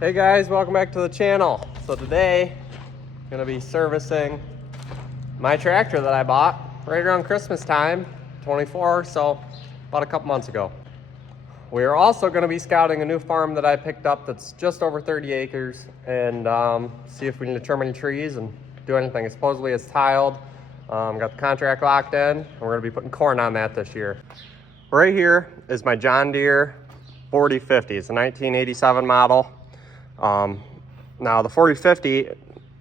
Hey guys, welcome back to the channel. So today, I'm gonna be servicing my tractor that I bought right around Christmas time, 24, so about a couple months ago. We are also gonna be scouting a new farm that I picked up that's just over 30 acres and see if we can determine trees and do anything. Supposedly it's tiled, got the contract locked in, and we're gonna be putting corn on that this year. Right here is my John Deere 4050. It's a 1987 model. Now the 4050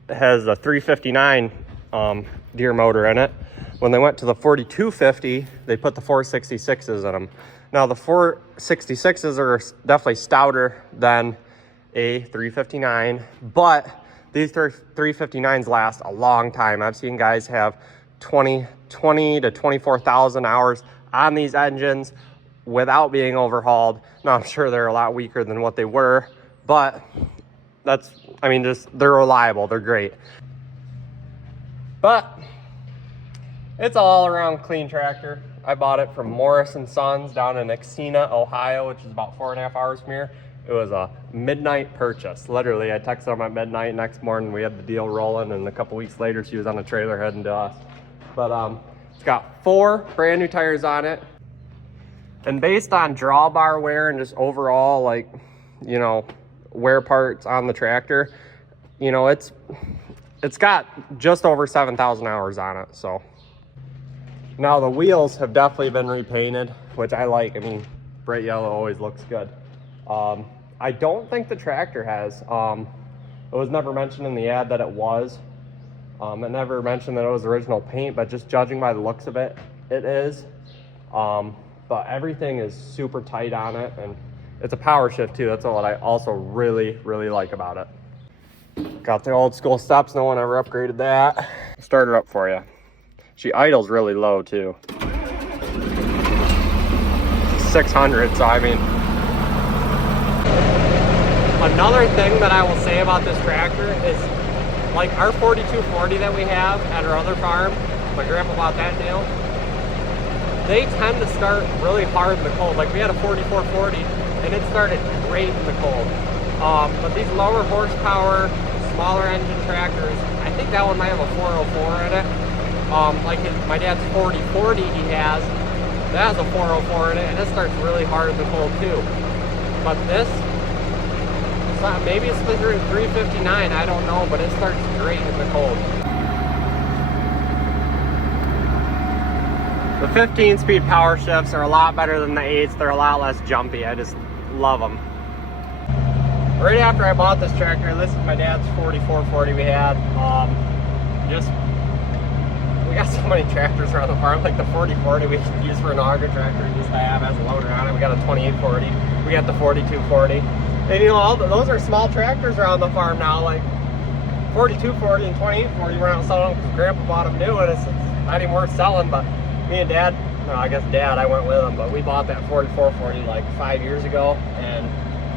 has a 359 Deere motor in it. When they went to the 4250, they put the 466s in them. Now the 466s are definitely stouter than a 359, but these 359s last a long time. I've seen guys have 20 to 24,000 hours on these engines without being overhauled. Now I'm sure they're a lot weaker than what they were, but they're reliable, they're great. But it's all around clean tractor. I bought it from Morris & Sons down in Xena, Ohio, which is about 4.5 hours from here. It was a midnight purchase. Literally, I texted them at midnight. Next morning, we had the deal rolling, and a couple weeks later, she was on a trailer heading to us. But it's got 4 brand new tires on it. And based on drawbar wear and just overall, wear parts on the tractor, it's got just over 7,000 hours on it. So now the wheels have definitely been repainted, which I like. I mean, bright yellow always looks good. I don't think the tractor has. It was never mentioned in the ad that it was. It never mentioned that it was original paint, but just judging by the looks of it, it is. But everything is super tight on it, and it's a power shift too. That's what I also really like about it. Got the old school steps. No one ever upgraded that. Start it up for you. She idles really low too. 600, so I mean. Another thing that I will say about this tractor is, like our 4240 that we have at our other farm, my grandpa bought that deal, they tend to start really hard in the cold. Like we had a 4440 and it started great in the cold. But these lower horsepower, smaller engine tractors, I think that one might have a 404 in it. My dad's 4040 he has, that has a 404 in it, and it starts really hard in the cold too. But this, maybe it's the 359, I don't know, but it starts great in the cold. The 15-speed power shifts are a lot better than the 8s. They're a lot less jumpy. I just love them. Right after I bought this tractor, this is my dad's 4440 we had. We got so many tractors around the farm. Like the 4040 we use for an auger tractor, we used to have as a loader on it. We got a 2840. We got the 4240. And all those are small tractors around the farm now. Like 4240 and 2840, we're not selling them because Grandpa bought them new, and it's not even worth selling. But me and Dad, I went with him, but we bought that 4440 like 5 years ago, and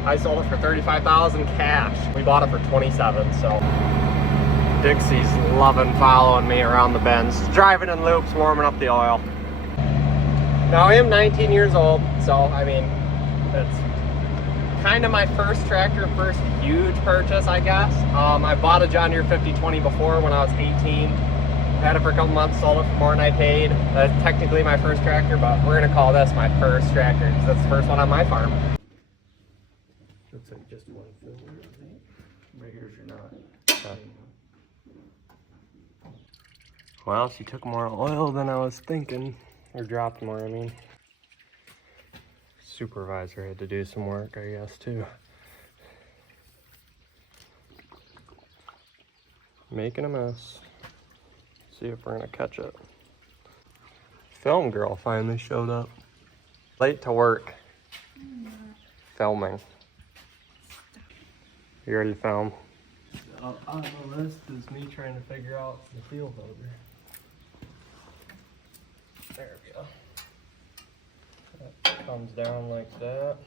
I sold it for $35,000 cash. We bought it for 27, so. Dixie's loving following me around the bends, driving in loops, warming up the oil. Now I am 19 years old, so I mean, it's kind of my first tractor, first huge purchase, I guess. I bought a John Deere 5020 before when I was 18. Had it for a couple months, sold it for more than I paid. That's technically my first tractor, but we're gonna call this my first tractor because that's the first one on my farm. Looks like just one filter, I think. Right here's your knot. Okay. Well, she took more oil than I was thinking, or dropped more, I mean. Supervisor had to do some work, I guess, too. Making a mess. See if we're gonna catch it. Film girl finally showed up. Late to work. Filming. You ready to film? On the list is me trying to figure out the field loader. There we go. That comes down like that.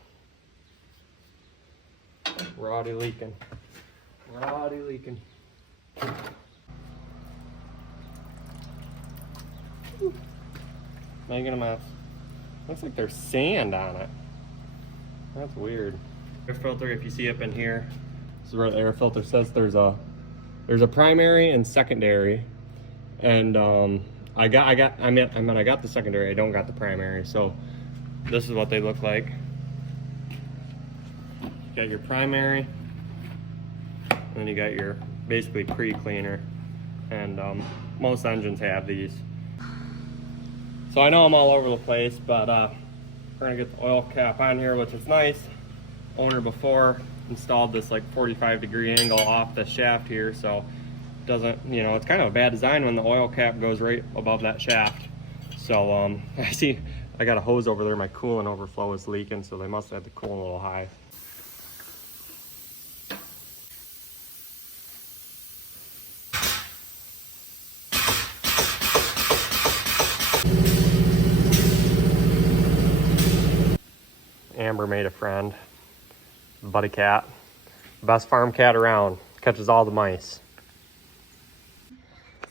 Roddy leaking. Roddy leaking. Making a mess. Looks like there's sand on it. That's weird. Air filter, if you see up in here, This is where the air filter says there's a primary and secondary, and I got the secondary. I don't got the primary. So this is what they look like. You got your primary, and then you got your basically pre-cleaner, and most engines have these. So I know I'm all over the place, but we're gonna get the oil cap on here, which is nice. Owner before installed this like 45-degree angle off the shaft here, so it doesn't, you know, it's kind of a bad design when the oil cap goes right above that shaft. So I see I got a hose over there, my coolant overflow is leaking, so they must have had the coolant a little high. Amber made a friend, buddy cat, best farm cat around, catches all the mice.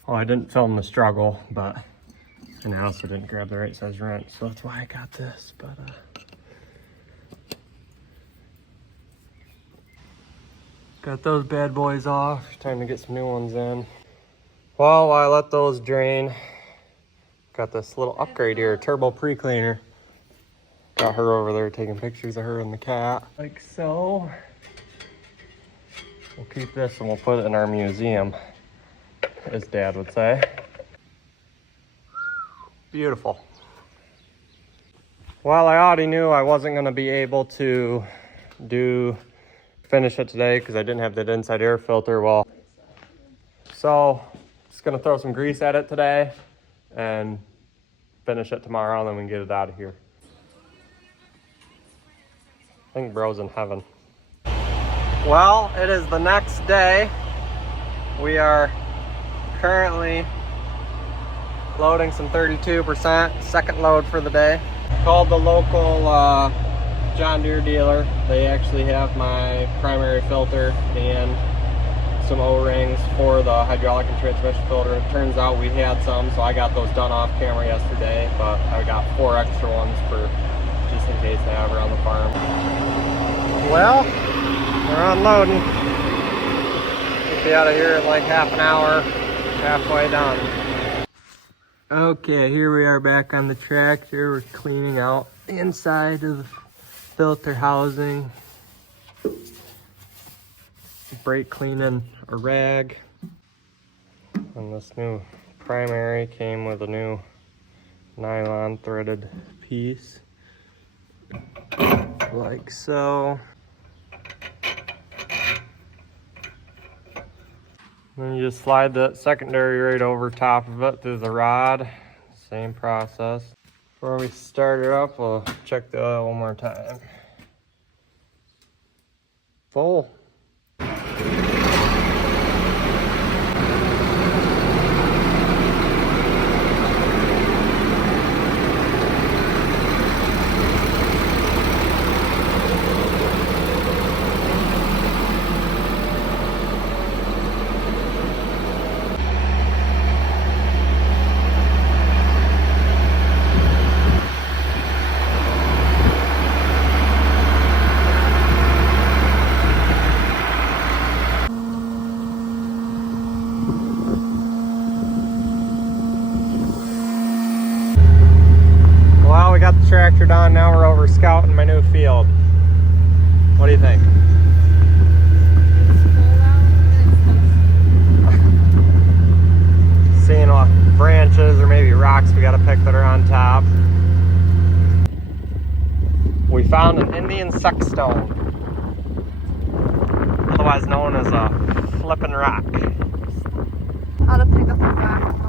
Oh, I didn't film the struggle, and I also didn't grab the right size wrench, so that's why I got this. But got those bad boys off. Time to get some new ones in. Well, while I let those drain, got this little upgrade here, turbo pre-cleaner. Got her over there taking pictures of her and the cat, like so. We'll keep this and we'll put it in our museum, as Dad would say. Beautiful. Well, I already knew I wasn't going to be able to finish it today because I didn't have that inside air filter. Well, so just going to throw some grease at it today and finish it tomorrow, and then we can get it out of here. I think bro's in heaven. Well, it is the next day. We are currently loading some 32%, second load for the day. Called the local John Deere dealer. They actually have my primary filter and some O-rings for the hydraulic and transmission filter. It turns out we had some, so I got those done off camera yesterday, but I got 4 extra ones for just in case they have around the farm. Well, we're unloading. We'll be out of here in like half an hour, halfway done. Okay, here we are back on the tractor. We're cleaning out the inside of the filter housing. Brake cleaning a rag. And this new primary came with a new nylon threaded piece. Like so. Then you just slide that secondary right over top of it through the rod. Same process. Before we start it up, we'll check the oil one more time. Full. Well, we got the tractor done. Now we're over scouting my new field. What do you think? Seeing what branches or maybe rocks we gotta pick that are on top. We found an Indian suckstone, otherwise known as a flippin' rock. How to pick up a rock.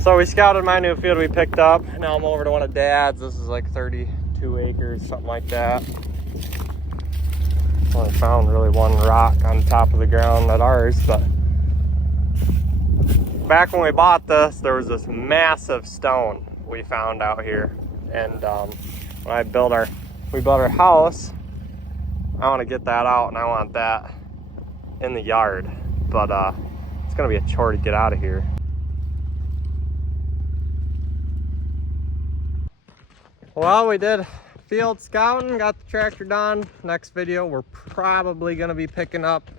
So we scouted my new field we picked up. Now I'm over to one of Dad's. This is like 32 acres, something like that. Only found really one rock on top of the ground at ours, but back when we bought this, there was this massive stone we found out here. And when we built our house, I want to get that out and I want that in the yard. But it's gonna be a chore to get out of here. Well, we did field scouting, got the tractor done. Next video, we're probably gonna be picking up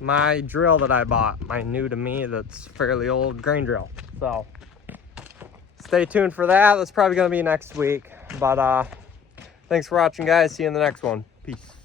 my drill that I bought, my new to me, that's fairly old grain drill. So stay tuned for that. That's probably gonna be next week. But thanks for watching, guys. See you in the next one. Peace.